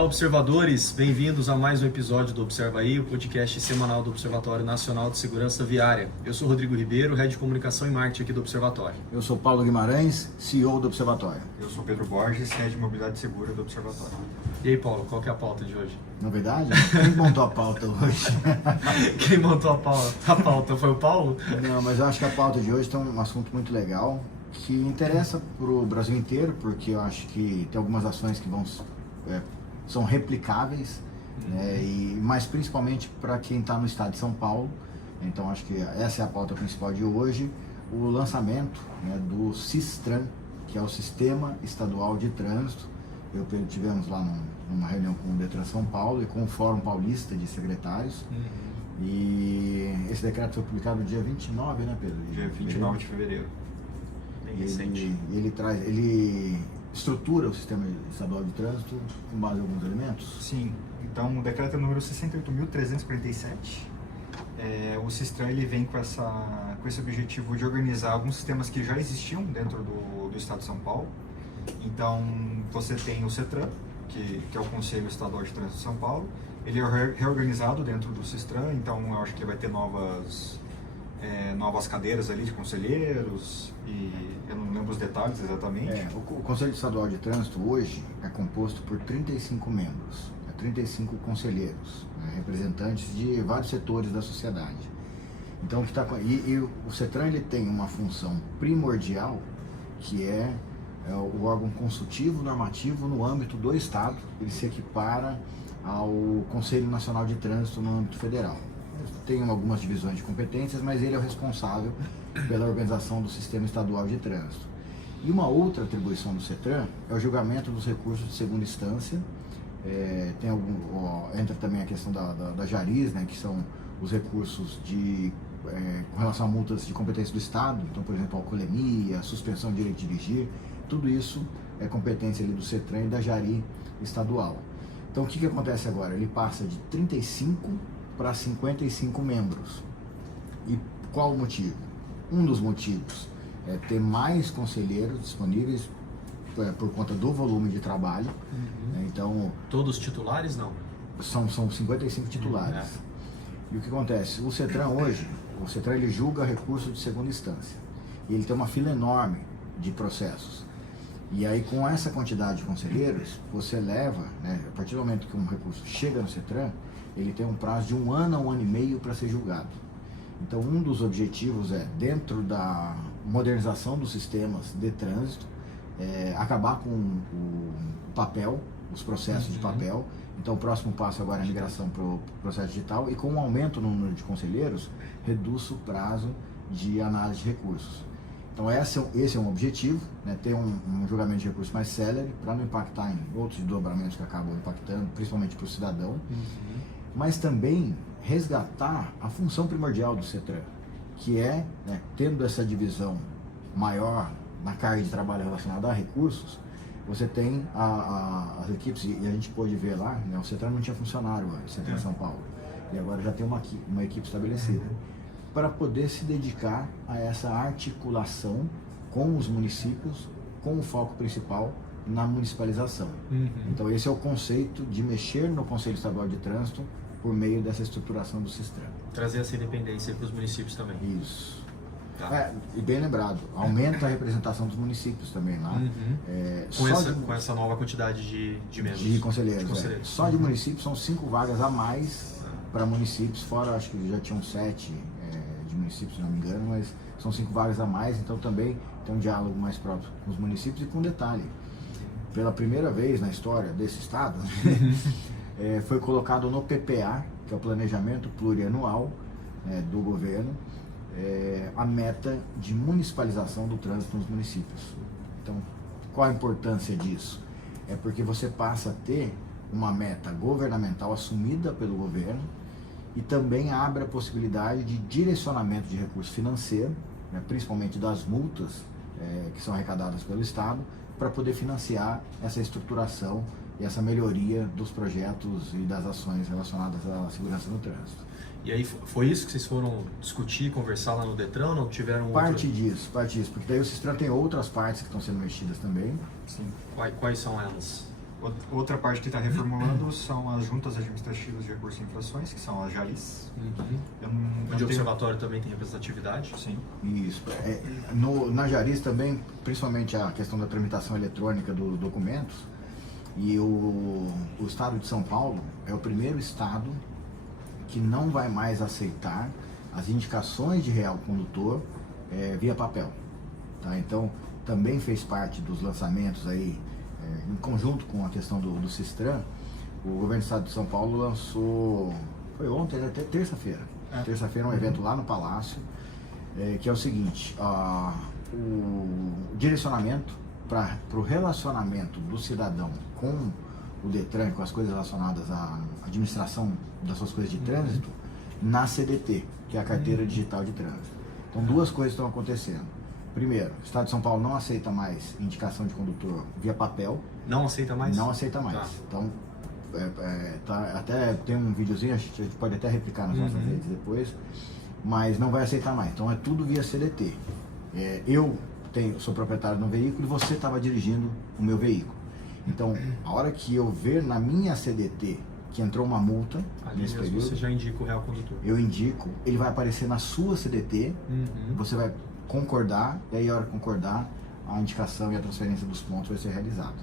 Olá, observadores! Bem-vindos a mais um episódio do Observa Aí, o podcast semanal do Observatório Nacional de Segurança Viária. Eu sou Rodrigo Ribeiro, Head de Comunicação e Marketing aqui do Observatório. Eu sou Paulo Guimarães, CEO do Observatório. Eu sou Pedro Borges, Head de Mobilidade Segura do Observatório. E aí, Paulo, qual que é a pauta de hoje? Novidade? Quem montou a pauta hoje? Quem montou a pauta foi o Paulo? Não, mas eu acho que a pauta de hoje tem um assunto muito legal que interessa para o Brasil inteiro, porque eu acho que tem algumas ações que são replicáveis, né, mas principalmente para quem está no estado de São Paulo. Então acho que essa é a pauta principal de hoje, o lançamento, né, do Sistran, que é o Sistema Estadual de Trânsito. Eu e o Pedro tivemos lá numa reunião com o Detran São Paulo e com o Fórum Paulista de Secretários. E esse decreto foi publicado no dia 29, né, Pedro? Dia 29 de fevereiro. Bem recente. Ele estrutura o sistema estadual de trânsito com base em alguns elementos? Sim, então o decreto é o número 68.347. O Sistran ele vem com esse objetivo de organizar alguns sistemas que já existiam dentro do estado de São Paulo. Então você tem o CETRAN, que é o Conselho Estadual de Trânsito de São Paulo. Ele é reorganizado dentro do Sistran, então eu acho que vai ter novas cadeiras ali de conselheiros, e eu não lembro os detalhes exatamente. O Conselho Estadual de Trânsito hoje é composto por 35 membros, 35 conselheiros, né, representantes de vários setores da sociedade. Então, o CETRAN ele tem uma função primordial, que é o órgão consultivo normativo no âmbito do Estado. Ele se equipara ao Conselho Nacional de Trânsito no âmbito federal. Tem algumas divisões de competências, mas ele é o responsável pela organização do Sistema Estadual de Trânsito. E uma outra atribuição do CETRAN é o julgamento dos recursos de segunda instância. Entra também a questão da JARIS, né, que são os recursos com relação a multas de competência do Estado. Então, por exemplo, alcoolemia, suspensão de direito de dirigir, tudo isso é competência ali do CETRAN e da JARI estadual. Então, o que acontece agora? Ele passa de 35 para 55 membros. E qual o motivo? Um dos motivos é ter mais conselheiros disponíveis por conta do volume de trabalho. Então, todos titulares, não? São 55 titulares. E o que acontece? O CETRAN hoje, ele julga recurso de segunda instância. E ele tem uma fila enorme de processos. E aí, com essa quantidade de conselheiros, você leva, né, a partir do momento que um recurso chega no CETRAN, ele tem um prazo de 1 ano a 1 ano e meio para ser julgado. Então, um dos objetivos é, dentro da modernização dos sistemas de trânsito, acabar com o papel, os processos de papel. Então, o próximo passo agora é a migração para o processo digital, e com o aumento no número de conselheiros, reduz o prazo de análise de recursos. Então, esse é um objetivo, né, ter um julgamento de recursos mais célere, para não impactar em outros desdobramentos que acabam impactando, principalmente para o cidadão. Mas também resgatar a função primordial do CETRAN, que é, né, tendo essa divisão maior na carga de trabalho relacionada a recursos, você tem as equipes, e a gente pôde ver lá, né, o CETRAN não tinha funcionário antes, o CETRAN São Paulo, e agora já tem uma equipe estabelecida, para poder se dedicar a essa articulação com os municípios, com o foco principal na municipalização. Então esse é o conceito de mexer no Conselho Estadual de Trânsito por meio dessa estruturação do Sistran. Trazer essa independência para os municípios também. Isso. Tá. E bem lembrado, aumenta a representação dos municípios também lá. Com essa nova quantidade de membros. De conselheiros. Só de municípios são 5 vagas a mais para municípios, fora acho que já tinham 7 de municípios, se não me engano, mas são 5 vagas a mais, então também tem um diálogo mais próprio com os municípios. E com detalhe, pela primeira vez na história desse estado, foi colocado no PPA, que é o Planejamento Plurianual do governo, a meta de municipalização do trânsito nos municípios. Então, qual a importância disso? É porque você passa a ter uma meta governamental assumida pelo governo, e também abre a possibilidade de direcionamento de recurso financeiro, né, principalmente das multas que são arrecadadas pelo Estado, para poder financiar essa estruturação e essa melhoria dos projetos e das ações relacionadas à segurança no trânsito. E aí foi isso que vocês foram discutir, conversar lá no Detran, ou não tiveram parte disso, porque daí o Sistran tem outras partes que estão sendo mexidas também. Sim. Quais são elas? Outra parte que está reformulando são as juntas administrativas de recursos e infrações, que são as JAIs. Onde o observatório também tem representatividade. Sim. Isso. Na Jaris também, principalmente a questão da tramitação eletrônica dos documentos, e o estado de São Paulo é o primeiro estado que não vai mais aceitar as indicações de real condutor via papel. Tá? Então, também fez parte dos lançamentos aí, em conjunto com a questão do Sistran. O governo do estado de São Paulo lançou, foi ontem, até terça-feira. Terça-feira um evento lá no Palácio, que é o seguinte, o direcionamento para o relacionamento do cidadão com o Detran, com as coisas relacionadas à administração das suas coisas de trânsito, na CDT, que é a Carteira Digital de Trânsito. Então, duas coisas estão acontecendo. Primeiro, o estado de São Paulo não aceita mais indicação de condutor via papel. Não aceita mais? Não aceita mais. Tá. Então, até tem um videozinho, a gente pode até replicar nas nossas redes depois, mas não vai aceitar mais. Então, é tudo via CDT. Eu sou proprietário de um veículo e você estava dirigindo o meu veículo. Então, a hora que eu ver na minha CDT que entrou uma multa ali nesse mesmo período, você já indica o real condutor. eu indico, ele vai aparecer na sua CDT, você vai concordar, e aí a hora de concordar, a indicação e a transferência dos pontos vai ser realizada.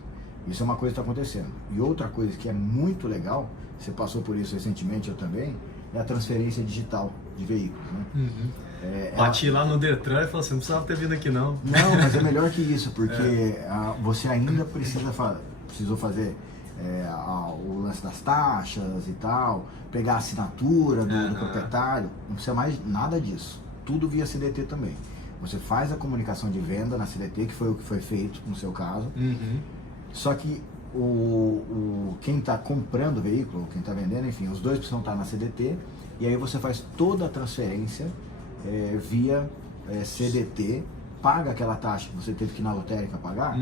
Isso é uma coisa que está acontecendo. E outra coisa que é muito legal, você passou por isso recentemente, eu também, é a transferência digital de veículos. Né? Bati lá no Detran e falei assim, não precisava ter vindo aqui não. Não, mas é melhor que isso, porque você ainda precisou fazer o lance das taxas e tal, pegar a assinatura do proprietário, não precisa mais nada disso. Tudo via CDT também. Você faz a comunicação de venda na CDT, que foi o que foi feito no seu caso, só que quem está comprando o veículo, quem está vendendo, enfim, os dois precisam estar na CDT, e aí você faz toda a transferência via CDT, paga aquela taxa que você teve que ir na lotérica pagar,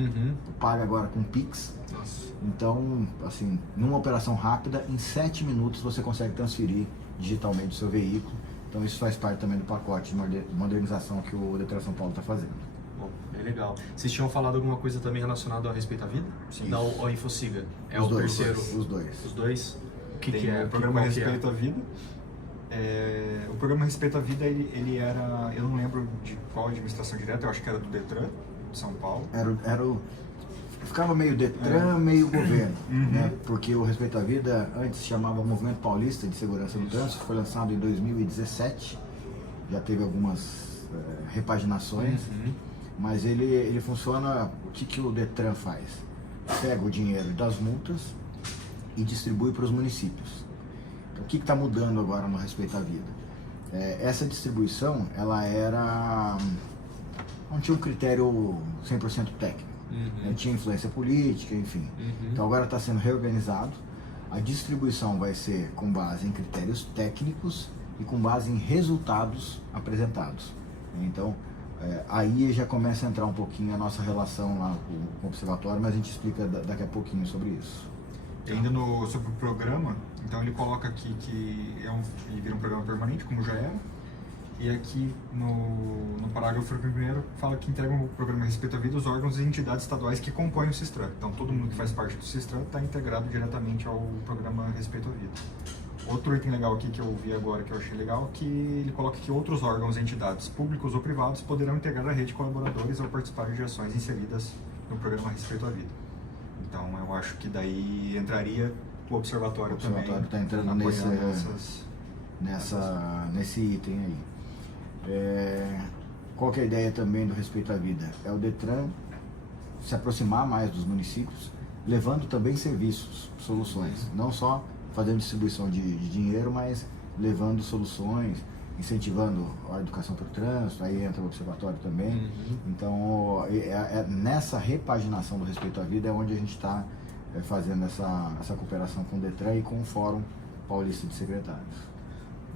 paga agora com Pix. Nossa. Então, assim, numa operação rápida, em 7 minutos você consegue transferir digitalmente o seu veículo. Então isso faz parte também do pacote de modernização que o Detran São Paulo está fazendo. Bom, bem legal. Vocês tinham falado alguma coisa também relacionada ao respeito à vida? Sim. Não, ao Infosiga. É Os o dois, terceiro. Os dois. Os dois? O que, Tem que é? o programa Qual que é? Respeito à Vida. O programa Respeito à Vida, ele era, eu não lembro de qual administração direta, eu acho que era do Detran, de São Paulo. Ficava meio Detran, meio governo, né? Porque o Respeito à Vida antes se chamava Movimento Paulista de Segurança do Trânsito, foi lançado em 2017, já teve algumas repaginações, mas ele funciona, o que o Detran faz? Pega o dinheiro das multas e distribui para os municípios. Então, o que está mudando agora no Respeito à Vida? Essa distribuição, ela não tinha um critério 100% técnico. Tinha influência política, enfim. Então agora está sendo reorganizado. A distribuição vai ser com base em critérios técnicos e com base em resultados apresentados. Então aí já começa a entrar um pouquinho a nossa relação lá com o observatório, mas a gente explica daqui a pouquinho sobre isso. E ainda sobre o programa, então ele coloca aqui que ele vira um programa permanente, como já era. E aqui no parágrafo primeiro fala que integram o programa Respeito à Vida os órgãos e entidades estaduais que compõem o Sistran. Então todo mundo que faz parte do Sistran está integrado diretamente ao programa Respeito à Vida. Outro item legal aqui que eu vi agora, que eu achei legal, que ele coloca que outros órgãos e entidades públicos ou privados poderão integrar a rede de colaboradores ao participarem de ações inseridas no programa Respeito à Vida. Então eu acho que daí entraria o observatório também. O observatório está entrando nesse item aí. Qual que é a ideia também do Respeito à Vida? É o Detran se aproximar mais dos municípios, levando também serviços, soluções, não só fazendo distribuição de dinheiro, mas levando soluções, incentivando a educação para o trânsito, aí entra o observatório também. Então, nessa repaginação do Respeito à Vida é onde a gente está fazendo essa cooperação com o Detran e com o Fórum Paulista de Secretários.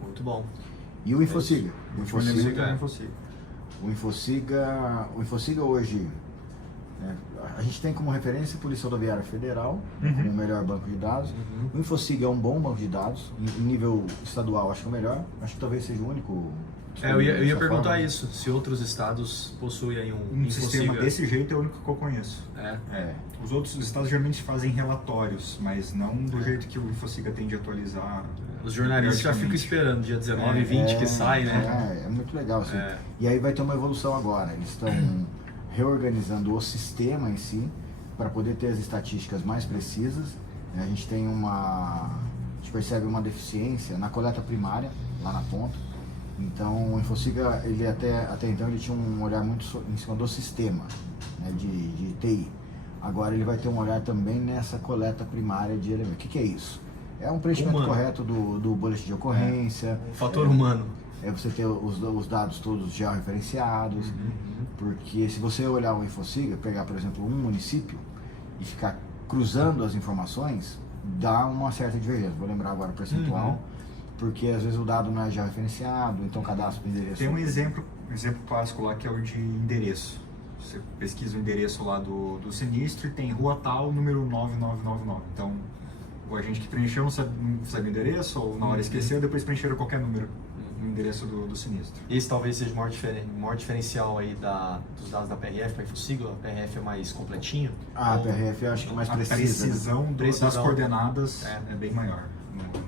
Muito bom. E o Infosiga? O Infosiga Infosiga hoje, né? A gente tem como referência a Polícia Rodoviária Federal, como o melhor banco de dados. O Infosig é um bom banco de dados, em nível estadual acho que é o melhor, acho que talvez seja o único. Eu ia dessa perguntar forma. isso, se outros estados possuem aí Um sistema Infosiga. desse jeito é o único que eu conheço. É. Os outros estados geralmente fazem relatórios, mas não do jeito que o Infosiga tem de atualizar. Os jornalistas já ficam esperando dia 19 e 20 que sai, né? É muito legal. Assim. É. E aí vai ter uma evolução agora. Eles estão reorganizando o sistema em si para poder ter as estatísticas mais precisas. A gente tem a gente percebe uma deficiência na coleta primária, lá na ponta. Então o Infosiga, ele até então ele tinha um olhar muito em cima do sistema, né, de TI. Agora ele vai ter um olhar também nessa coleta primária de elementos. O que é isso? É um preenchimento Humano. correto do boletim de ocorrência. O fator humano. É você ter os dados todos georreferenciados. Porque se você olhar o Infosiga, pegar, por exemplo, um município e ficar cruzando as informações, dá uma certa divergência. Vou lembrar agora o percentual, porque às vezes o dado não é georreferenciado, então o cadastro do endereço... Tem um exemplo clássico lá que é o de endereço. Você pesquisa o endereço lá do sinistro e tem rua tal, número 9999. Então, o agente que preencheu não sabe o endereço, ou na hora esqueceu, depois preencheram qualquer número no endereço do sinistro. Esse talvez seja o maior diferencial aí dos dados da PRF para Infosiga. A PRF é mais completinho. A PRF eu acho que é mais A precisa. Né? precisão das coordenadas é bem maior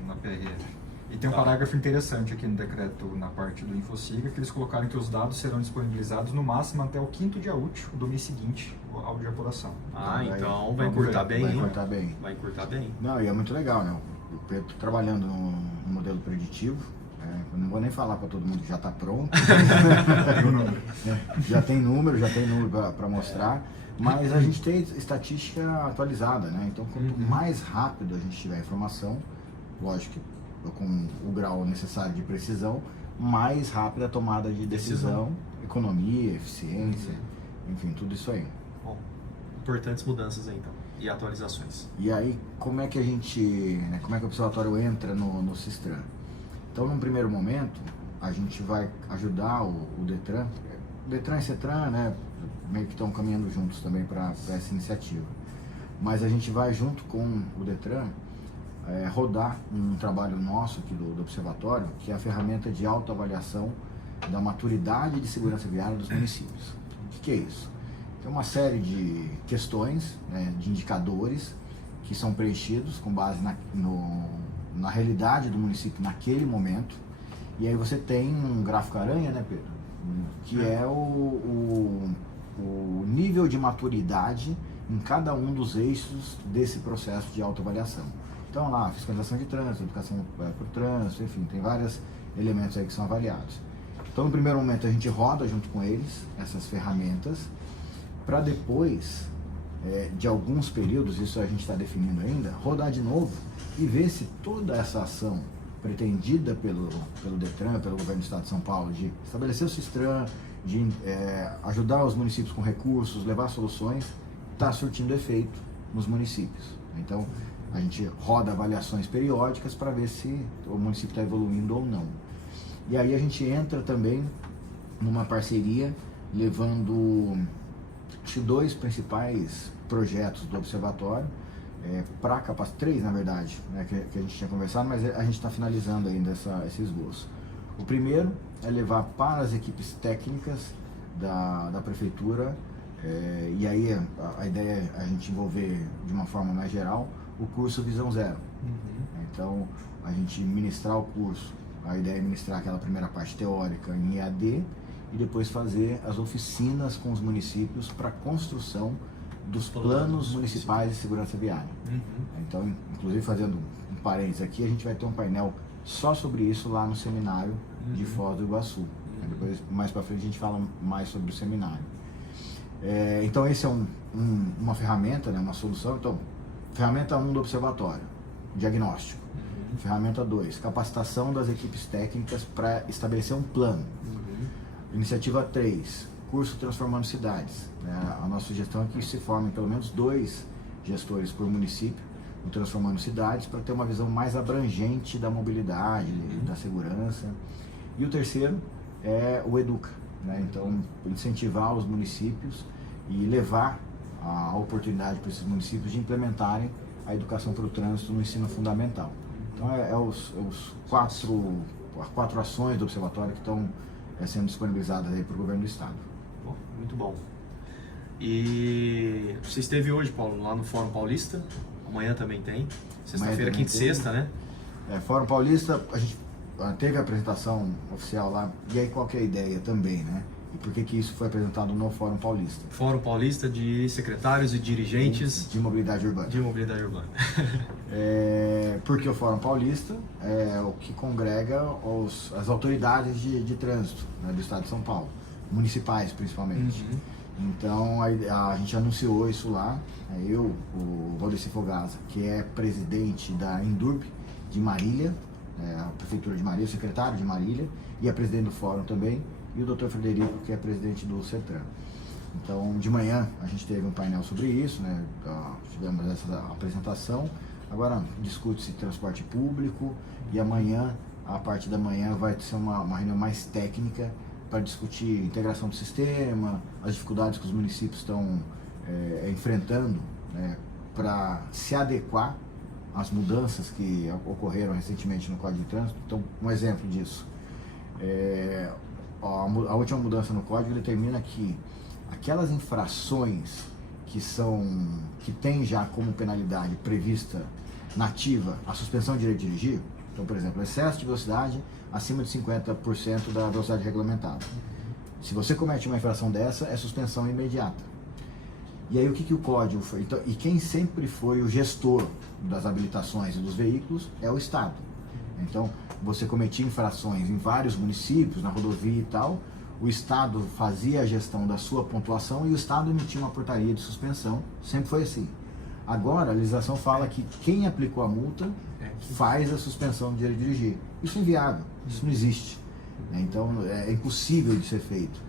na PRF. E tem um parágrafo interessante aqui no decreto, na parte do Infosiga, que eles colocaram que os dados serão disponibilizados no máximo até o 5º dia útil do mês seguinte ao de apuração. Então vai encurtar bem. Vai encurtar bem. Vai encurtar bem. Não, e é muito legal, né? O Pedro trabalhando no modelo preditivo. Eu não vou nem falar para todo mundo que já está pronto. Já tem número para mostrar. Mas a gente tem estatística atualizada, né? Então, quanto mais rápido a gente tiver a informação, lógico que com o grau necessário de precisão, mais rápida a tomada de decisão, economia, eficiência, enfim, tudo isso aí. Bom, importantes mudanças aí então, e atualizações. E aí, como é que a gente, né, como é que o observatório entra no Sistran? Então, num primeiro momento, a gente vai ajudar o Detran. O Detran e Cetran, né, meio que estão caminhando juntos também para essa iniciativa. Mas a gente vai junto com o Detran rodar um trabalho nosso aqui do Observatório, que é a ferramenta de autoavaliação da maturidade de segurança viária dos municípios. O que é isso? Tem uma série de questões, né, de indicadores que são preenchidos com base na realidade do município naquele momento. E aí você tem um gráfico aranha, né, Pedro? Que é o nível de maturidade em cada um dos eixos desse processo de autoavaliação. Então lá, fiscalização de trânsito, educação por trânsito, enfim, tem vários elementos aí que são avaliados. Então no primeiro momento a gente roda junto com eles essas ferramentas, para depois, de alguns períodos, isso a gente está definindo ainda, rodar de novo e ver se toda essa ação pretendida pelo Detran, pelo governo do estado de São Paulo, de estabelecer o Sistran, de ajudar os municípios com recursos, levar soluções, está surtindo efeito nos municípios. Então, a gente roda avaliações periódicas para ver se o município está evoluindo ou não. E aí a gente entra também numa parceria, levando acho que 2 principais projetos do Observatório, para capacitar, 3 na verdade, né, que a gente tinha conversado, mas a gente está finalizando ainda esse esboço. O primeiro é levar para as equipes técnicas da prefeitura, e aí a ideia é a gente envolver de uma forma mais geral o curso Visão Zero. Então, a gente ministrar o curso, a ideia é ministrar aquela primeira parte teórica em EAD e depois fazer as oficinas com os municípios para construção dos planos municipais de segurança viária. Então, inclusive fazendo um parênteses aqui, a gente vai ter um painel só sobre isso lá no seminário de Foz do Iguaçu. Depois, mais para frente, a gente fala mais sobre o seminário. Então, esse é uma ferramenta, né, uma solução. Então, ferramenta 1 do Observatório, diagnóstico. Ferramenta 2, capacitação das equipes técnicas para estabelecer um plano. Iniciativa 3, curso Transformando Cidades. A nossa sugestão é que se formem pelo menos 2 gestores por município no Transformando Cidades, para ter uma visão mais abrangente da mobilidade, da segurança. E o terceiro é o Educa, né? Então, incentivar os municípios e levar a oportunidade para esses municípios de implementarem a educação para o trânsito no ensino fundamental. Então, as quatro ações do Observatório que estão sendo disponibilizadas aí para o governo do Estado. Bom, muito bom. E você esteve hoje, Paulo, lá no Fórum Paulista, amanhã também tem, sexta-feira, quinta e sexta, né? Fórum Paulista, a gente teve a apresentação oficial lá, e aí qual que é a ideia também, né? E por que isso foi apresentado no Fórum Paulista? Fórum Paulista de secretários e dirigentes de mobilidade urbana. De mobilidade urbana. Porque o Fórum Paulista é o que congrega as autoridades de trânsito, né, do Estado de São Paulo, municipais principalmente. Então a gente anunciou isso lá, eu, o Valdeci Fogaça, que é presidente da Indurb de Marília, a Prefeitura de Marília, o secretário de Marília, e a presidente do Fórum também, e o Dr. Frederico, que é presidente do CETRAN. Então, de manhã a gente teve um painel sobre isso, né? Tivemos essa apresentação. Agora discute-se transporte público e amanhã, a partir da manhã, vai ser uma reunião mais técnica para discutir integração do sistema, as dificuldades que os municípios estão enfrentando, né, para se adequar às mudanças que ocorreram recentemente no Código de Trânsito. Então, um exemplo disso. A última mudança no Código determina que aquelas infrações que tem já como penalidade prevista nativa a suspensão de direito de dirigir, então, por exemplo, excesso de velocidade acima de 50% da velocidade regulamentada. Se você comete uma infração dessa, é suspensão imediata. E aí o que o Código foi? Então, e quem sempre foi o gestor das habilitações e dos veículos é o Estado. Então, você cometia infrações em vários municípios, na rodovia e tal, o Estado fazia a gestão da sua pontuação e o Estado emitia uma portaria de suspensão, sempre foi assim. Agora, a legislação fala que quem aplicou a multa faz a suspensão do direito de dirigir. Isso é inviável, isso não existe. Então, é impossível de ser feito.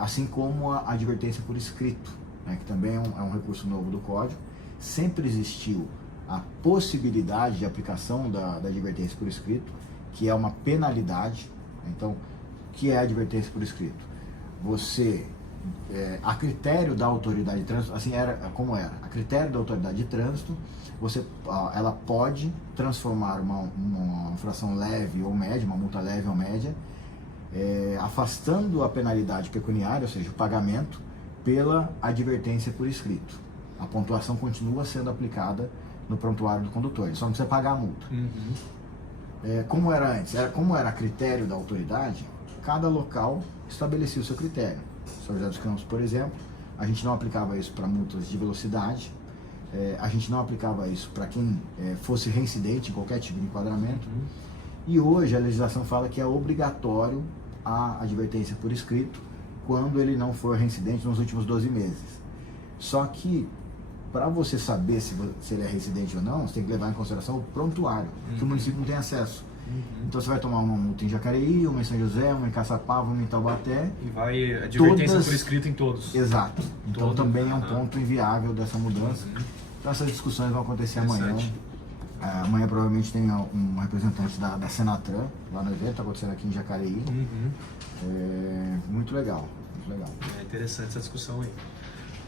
Assim como a advertência por escrito, né, que também é um recurso novo do Código. Sempre existiu a possibilidade de aplicação da advertência por escrito, que é uma penalidade. Então, o que é a advertência por escrito? Você, a critério da autoridade de trânsito, assim era como era, a critério da autoridade de trânsito, ela pode transformar uma infração leve ou média, uma multa leve ou média, afastando a penalidade pecuniária, ou seja, o pagamento, pela advertência por escrito. A pontuação continua sendo aplicada no prontuário do condutor, ele só não precisa pagar a multa. Como era antes, como era a critério da autoridade, cada local estabelecia o seu critério. São José dos Campos, por exemplo, a gente não aplicava isso para multas de velocidade, a gente não aplicava isso para quem fosse reincidente em qualquer tipo de enquadramento, e hoje a legislação fala que é obrigatório a advertência por escrito quando ele não for reincidente nos últimos 12 meses. Só que, para você saber se ele é reincidente ou não, você tem que levar em consideração o prontuário, que o município não tem acesso. Então você vai tomar uma multa em Jacareí, uma em São José, uma em Caçapava, uma em Taubaté. E vai advertência por escrito em todos. Exato. Então também é um ponto inviável dessa mudança. Então essas discussões vão acontecer amanhã. Amanhã provavelmente tem um representante da Senatran lá no evento, está acontecendo aqui em Jacareí. Muito legal, muito legal. É interessante essa discussão aí.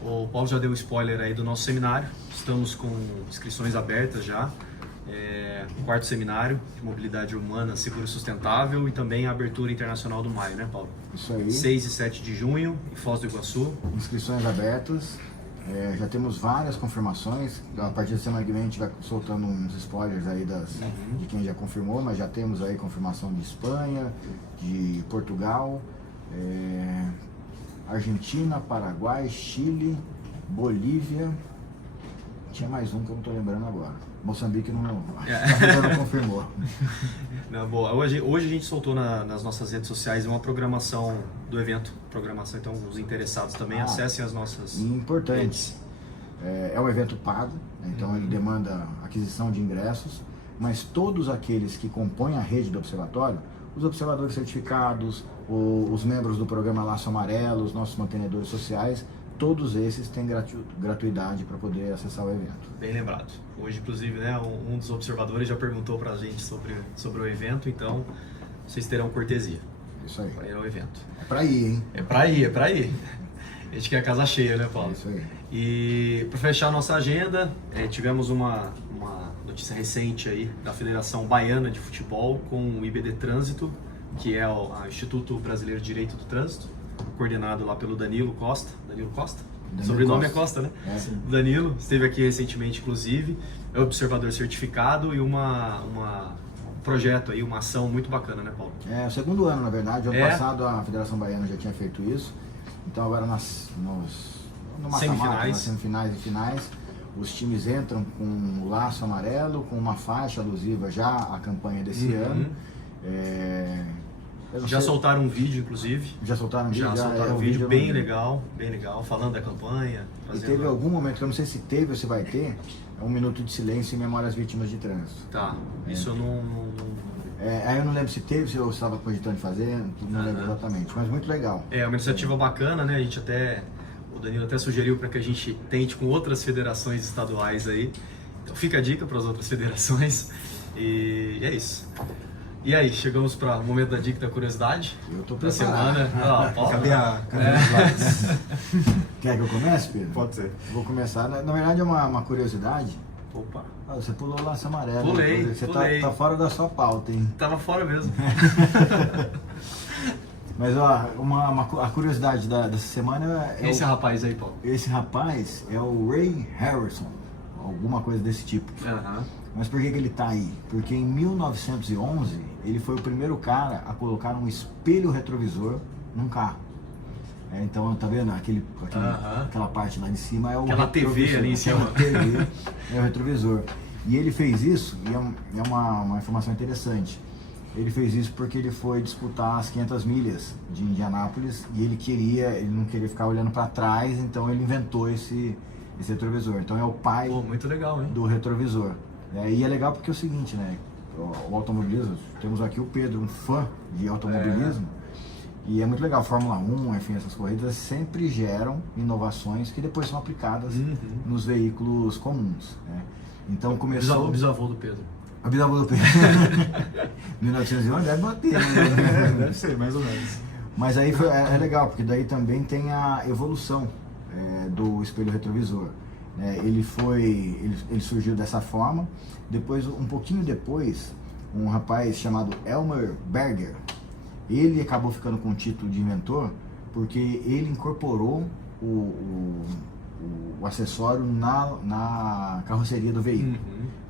O Paulo já deu spoiler aí do nosso seminário. Estamos com inscrições abertas já. Quarto seminário de mobilidade urbana seguro e sustentável e também a abertura internacional do maio, né, Paulo? Isso aí. 6 e 7 de junho em Foz do Iguaçu. Inscrições abertas. Já temos várias confirmações. A partir da semana que vem a gente vai soltando uns spoilers aí de quem já confirmou, mas já temos aí confirmação de Espanha, de Portugal, Argentina, Paraguai, Chile, Bolívia. Tinha mais um que eu não estou lembrando agora. Moçambique não confirmou. Não, boa. Hoje a gente soltou nas nossas redes sociais uma programação do evento. Então os interessados também acessem as nossas redes. É um evento pago, né? Então ele demanda aquisição de ingressos, mas todos aqueles que compõem a rede do observatório, os observadores certificados, os membros do programa Laço Amarelo, os nossos mantenedores sociais, todos esses têm gratuidade para poder acessar o evento. Bem lembrado. Hoje, inclusive, né, um dos observadores já perguntou para a gente sobre o evento, então vocês terão cortesia. Isso aí. Para ir ao evento. É para ir, hein? É para ir. A gente quer a casa cheia, né, Paulo? É isso aí. E para fechar a nossa agenda, tivemos uma notícia recente aí da Federação Baiana de Futebol com o IBD Trânsito, que é o Instituto Brasileiro de Direito do Trânsito, coordenado lá pelo Danilo Costa. Danilo Costa? Sobrenome é Costa, né? Danilo esteve aqui recentemente, inclusive, é observador certificado e um projeto aí, uma ação muito bacana, né, Paulo? É o segundo ano, na verdade. Ano passado a Federação Baiana já tinha feito isso. Então agora no mata-mata, nas semifinais e finais, os times entram com um laço amarelo, com uma faixa alusiva já à campanha desse ano. Já soltaram um vídeo, inclusive. Já soltaram um vídeo? Já soltaram um vídeo bem legal, falando da campanha. E teve algum momento, que eu não sei se teve ou se vai ter, um minuto de silêncio em memória às vítimas de trânsito. Tá, isso eu não... aí eu não lembro se teve, se eu estava cogitando de fazer, não lembro exatamente, mas muito legal. É uma iniciativa bacana, né? O Danilo até sugeriu para que a gente tente com outras federações estaduais aí. Então fica a dica para as outras federações. E é isso. E aí, chegamos para o momento da dica da curiosidade. Eu tô da preparado. semana. Cadê os slides? Quer que eu comece, Pedro? Pode ser. Vou começar. Na verdade é uma curiosidade. Opa! Você pulou o laço amarelo. Pulei, Você pulei. tá fora da sua pauta, hein? Tava fora mesmo. Mas ó, a curiosidade dessa semana é Esse rapaz aí, Paulo. Esse rapaz é o Ray Harrison, alguma coisa desse tipo. Mas por que ele tá aí? Porque em 1911 ele foi o primeiro cara a colocar um espelho retrovisor num carro. Então, tá vendo? Aquela parte lá em cima é o aquela retrovisor. TV ali em cima. Aquela TV é o retrovisor. E ele fez isso, e é uma informação interessante. Ele fez isso porque ele foi disputar as 500 milhas de Indianápolis e ele não queria ficar olhando para trás, então ele inventou esse retrovisor. Então é o pai muito legal, hein? do retrovisor. E é legal porque é o seguinte, né? O automobilismo, temos aqui o Pedro, um fã de automobilismo, e é muito legal. Fórmula 1, enfim, essas corridas sempre geram inovações que depois são aplicadas nos veículos comuns, né? Então começou... O bisavô do Pedro. A bisavô do Pedro. 1911 deve bater, né? Deve ser, mais ou menos. Mas aí é legal, porque daí também tem a evolução do espelho retrovisor. Ele surgiu dessa forma. Depois, um pouquinho depois, um rapaz chamado Elmer Berger, ele acabou ficando com o título de inventor porque ele incorporou o acessório na carroceria do veículo.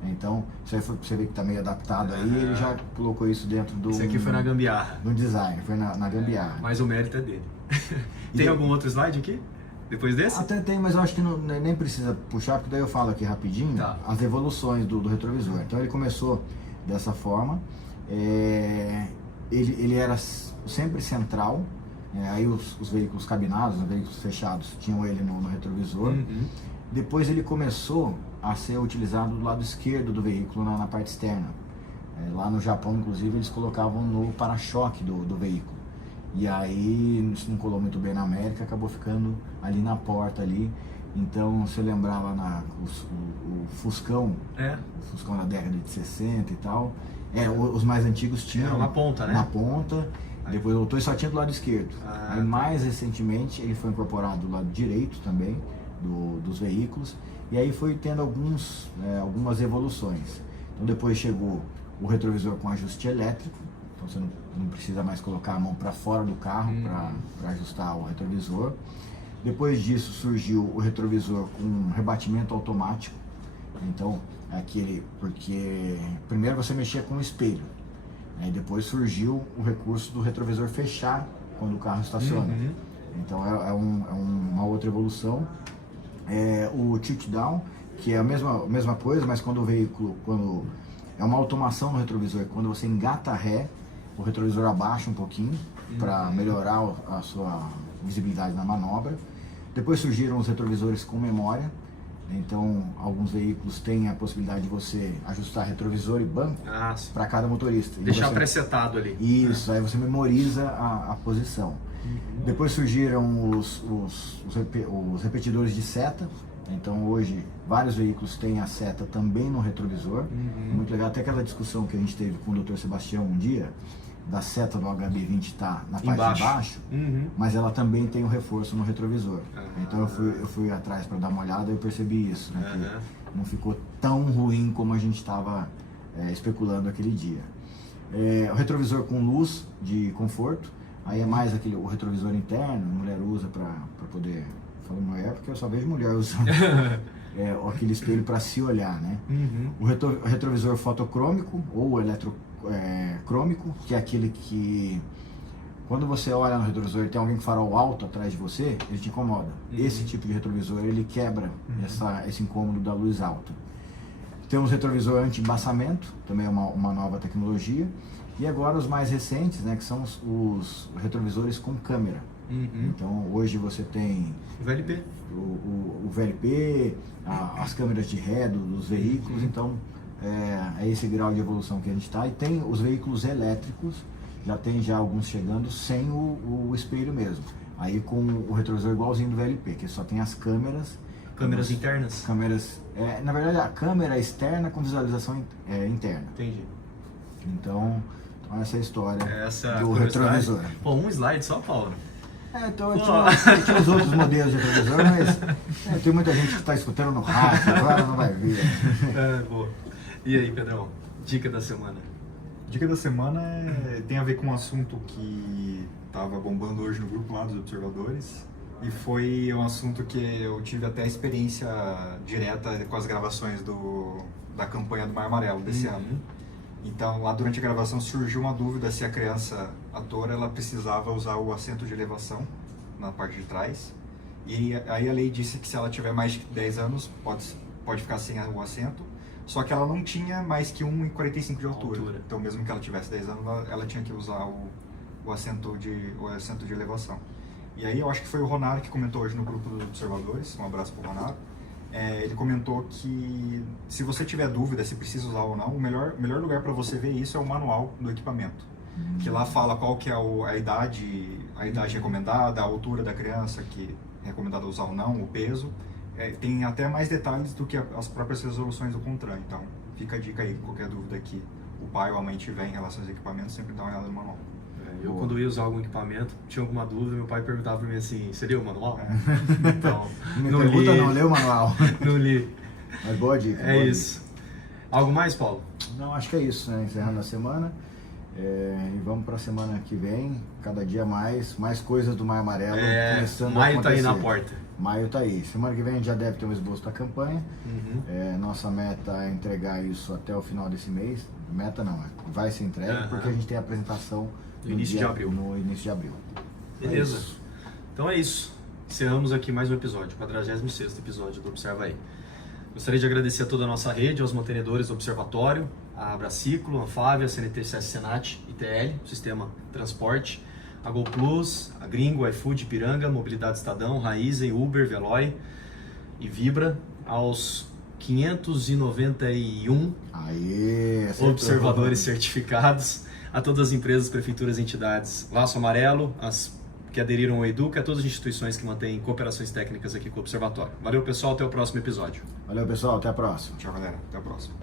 Então, isso aí você vê que está meio adaptado aí, ele já colocou isso dentro do... Isso aqui foi na gambiarra. No design, foi na gambiarra. Mas o mérito é dele. Tem algum outro slide aqui? Depois desse? Até tem, mas eu acho que nem precisa puxar, porque daí eu falo aqui rapidinho as evoluções do retrovisor. Então ele começou dessa forma, ele era sempre central, aí os veículos cabinados, os veículos fechados tinham ele no retrovisor. Depois ele começou a ser utilizado do lado esquerdo do veículo na parte externa. Lá no Japão, inclusive, eles colocavam no para-choque do veículo. E aí isso não colou muito bem na América, acabou ficando ali na porta ali. Então, se eu lembrar lá o Fuscão, o Fuscão da década de 60 e tal, os mais antigos tinham na ponta, né? Na ponta, depois voltou e só tinha do lado esquerdo. Aí mais recentemente ele foi incorporado do lado direito também dos veículos, e aí foi tendo algumas evoluções. Então depois chegou o retrovisor com ajuste elétrico. Então você não precisa mais colocar a mão para fora do carro para ajustar o retrovisor. Depois disso surgiu o retrovisor com rebatimento automático. Então, porque primeiro você mexia com o espelho, aí depois surgiu o recurso do retrovisor fechar quando o carro estaciona. Então uma outra evolução. O tilt down, que é a mesma coisa, mas quando é uma automação no retrovisor, quando você engata ré, o retrovisor abaixa um pouquinho para melhorar a sua visibilidade na manobra. Depois surgiram os retrovisores com memória. Então, alguns veículos têm a possibilidade de você ajustar retrovisor e banco para cada motorista. Deixar presetado ali. Isso, aí você memoriza a posição. Depois surgiram os repetidores de seta. Então, hoje, vários veículos têm a seta também no retrovisor. Muito legal. Até aquela discussão que a gente teve com o Dr. Sebastião um dia, da seta do HB20 está na parte Embaixo. de baixo, Uhum. mas ela também tem um reforço no retrovisor. Ah. Então eu fui atrás para dar uma olhada e eu percebi isso, né? Aham. Que não ficou tão ruim como a gente estava especulando aquele dia. O retrovisor com luz de conforto, aí é mais o retrovisor interno, a mulher usa para poder... Falo mulher porque eu só vejo mulher usando aquele espelho para se olhar, né? Uhum. O retrovisor fotocrômico ou eletrocrômico, que é aquele que quando você olha no retrovisor e tem alguém com farol alto atrás de você, ele te incomoda. Uhum. Esse tipo de retrovisor ele quebra esse incômodo da luz alta. Temos retrovisor anti-embaçamento, também é uma nova tecnologia. E agora os mais recentes, né, que são os retrovisores com câmera. Uhum. Então hoje você tem O VLP. o VLP, as câmeras de ré dos veículos, então é esse grau de evolução que a gente está. E tem os veículos elétricos, já tem alguns chegando sem o espelho mesmo. Aí com o retrovisor igualzinho do VLP, que só tem as câmeras. Câmeras internas. Câmeras, na verdade a câmera externa com visualização interna. Entendi. Então essa é a história Essa do curiosidade. retrovisor. Pô, um slide só, Paulo. Então eu tinha os outros modelos de retrovisor, mas tem muita gente que está escutando no rádio, agora não vai ver. Boa. E aí, Pedrão? Dica da semana. Dica da semana tem a ver com um assunto que estava bombando hoje no grupo lá dos observadores. E foi um assunto que eu tive até experiência direta com as gravações da campanha do Mar Amarelo desse ano. Então, lá durante a gravação surgiu uma dúvida se a criança atora ela precisava usar o assento de elevação na parte de trás. E aí a lei disse que se ela tiver mais de 10 anos, pode ficar sem o assento. Só que ela não tinha mais que 1,45 de altura. Então, mesmo que ela tivesse 10 anos, ela tinha que usar o assento de elevação. E aí eu acho que foi o Ronaro que comentou hoje no grupo dos observadores, um abraço pro Ronaro. Ele comentou que se você tiver dúvida se precisa usar ou não, o melhor lugar para você ver isso é o manual do equipamento. Que lá fala qual que é a idade recomendada, a altura da criança que é recomendado usar ou não, o peso. Tem até mais detalhes do que as próprias resoluções do CONTRAN. Então fica a dica aí, qualquer dúvida que o pai ou a mãe tiver em relação aos equipamentos, sempre dá uma olhada no manual. Eu, quando ia usar algum equipamento, tinha alguma dúvida, meu pai perguntava pra mim assim, seria o manual? Então, não li. Não leu o manual. Não li. Mas boa dica. É isso. Algo mais, Paulo? Não, acho que é isso, né? Encerrando a semana. E vamos para a semana que vem, cada dia mais coisas do Mar Amarelo começando a acontecer. Maio tá aí na porta. Maio tá aí. Semana que vem a gente já deve ter um esboço da campanha. Nossa meta é entregar isso até o final desse mês. Meta não, vai ser entregue porque a gente tem a apresentação no início de abril. No início de abril. Beleza. Então é isso. Encerramos aqui mais um episódio, 46º episódio do Observa Aí. Gostaria de agradecer a toda a nossa rede, aos mantenedores do Observatório, a Abraciclo, a Anfávia, a CNT-CS Senat, ITL, Sistema Transporte, a GoPlus, a Gringo, iFood, Piranga, Mobilidade Estadão, Raizen, Uber, Veloy e Vibra, aos 591 observadores certificados, a todas as empresas, prefeituras e entidades Laço Amarelo, as que aderiram ao Educa, a todas as instituições que mantêm cooperações técnicas aqui com o Observatório. Valeu, pessoal, até o próximo episódio. Valeu, pessoal, até a próxima. Tchau, galera, até a próxima.